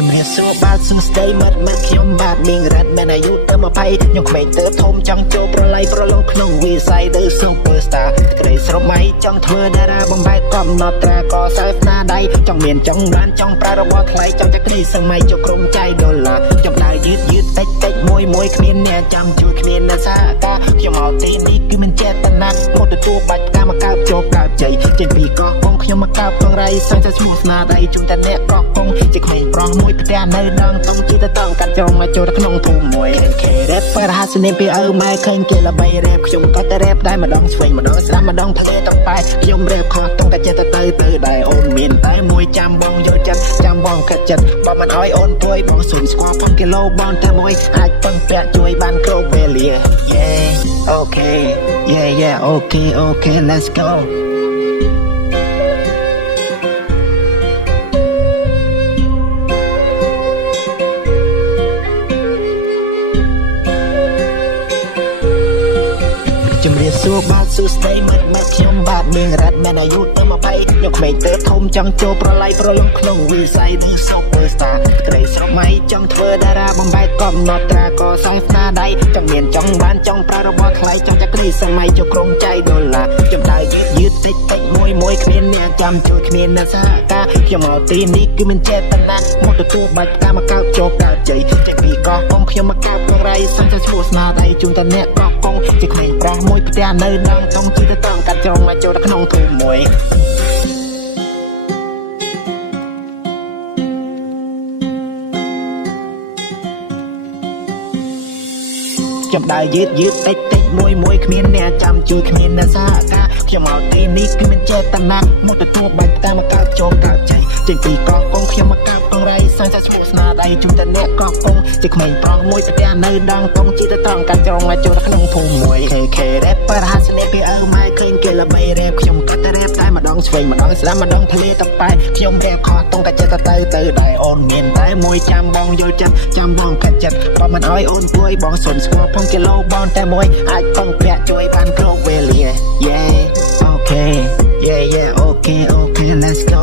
ជំរាបសួរបាទសួស្ដីមិត្តខ្ញុំបាទមានរ៉ាត់មានអាយុទៅ20ខ្ញុំក្មេងទៅធំចង់ចូលប្រឡ័យប្រឡងក្នុងវិស័យទៅ Superstar ក្តីស្រមៃចង់ធ្វើតារាបំបែកកំណត់ត្រាក៏សើស្នាដៃចង់មានចង់បានចង់ប្រើរបស់ថ្លៃចង់តែក្តីសម័យចូលក្រុមចៃដុល្លារខ្ញុំដើរយឺតតិចមួយគ្មានអ្នកចាំជួយគ្មានអ្នកសាកាខ្ញុំមកទីនេះគឺមិនចេតនាមកទទួលបាច់ការមកកើបចូលកើបជ័យចេញពីកោះកងខ្ញុំមកកើបកងរៃសឹងតែឈ្មោះស្នាដៃជួយតែអ្នកកោះកងជាក្មេងប្រុសមួយផ្ទះនៅដងតុងជីទៅតង់កាត់ចងមកចូលទៅក្នុងភូមិមួយរ៉េបប៉ារ៉ាសនេពីឪម៉ែឃើញគេល្បីរ៉េបខ្ញុំក៏តែរ៉េបដែរម្ដងឆ្វេងម្ដងស្ដាំម្ដងផ្លេតប៉ែខ្ញុំរ៉េបខុសតុងតែចេះទៅដែរអូនមានតែមួយចាំបងយកចិត្តចាំបងខិតចិត្តបើមិនឲ្យអូនពួយបងស៊ុនស្គាល់ផងគីឡូបងតែមួយអាចពឹងពាក់ជួយបានគ្រប់វេលា Yeah okay yeah okay let's goជំរាបសួរបាទសួស្ដីមិត្តខ្ញុំបាទមានរ៉ាត់មានអាយុទៅ20ខ្ញុំក្មេងទៅធំចង់ចូលប្រឡ័យប្រឡងក្នុងវិស័យ Superstar ក្តីស្រមៃចង់ធ្វើតារាបំបែកកំណត់ត្រាក៏សង្ស្នាដៃចង់មានចង់បានចង់ប្រើរបស់ថ្លៃចង់តែក្តីសម័យចូលក្រុមចៃដុល្លារខ្ញុំដើរយឺតតិចមួយគ្មានអ្នកចាំជួយគ្មានអ្នកសាកាខ្ញុំមកទីនេះគឺមិនចេតនាមកទទួលបាច់ការមកកើបចូលកើបជ័យចេញពីកោះកងខ្ញុំមកកើបកងរៃសឹងតែឈ្មោះស្នាដៃជូនតែអ្នកកោះកងជាក្មេងប្រុសមួយផ្ទះនៅដងតុងជីទៅតង់កាត់ចងមកចូលទៅក្នុងភូមិមួយខ្ញុំដើរយឺតតិចមួយគ្មានអ្នកចាំជួយគ្មានអ្នកសាកាខ្ញុំមកទីនេះគឺមិនចេតនាមកទទួលបាច់តាមមកកើតចូលកើតចៃចេញពីកោះកងខ្ញុំមកកើតកងរៃសឹងតែឈ្មោះស្នាដៃជួយតែអ្នកកោះកងជាក្មេងប្រុសមួយផ្ទះនៅដងតុងជីទៅតង់កាត់ចងមកចូលទៅក្នុងភូមិមួយ KK rap ប៉ារ៉ាសនេពីឪម៉ែឃើញគេល្បីរ៉េបខ្ញុំក៏តែរ៉េបតែម្ដងឆ្វេងម្ដងស្ដាំម្ដងផ្លេតប៉ែខ្ញុំរ៉េបខុសតុងតែចិត្តទៅដែរអូនមានតែមួយចាំបងយកចិត្តចាំបងខិតចិត្តបើមិនឲ្យអូនពួយបងសុនស្គាល់ផងគីឡូបងតែមួយអាចពឹងពាក់ជួយបានគ្រប់វេលា Yeah okay let's go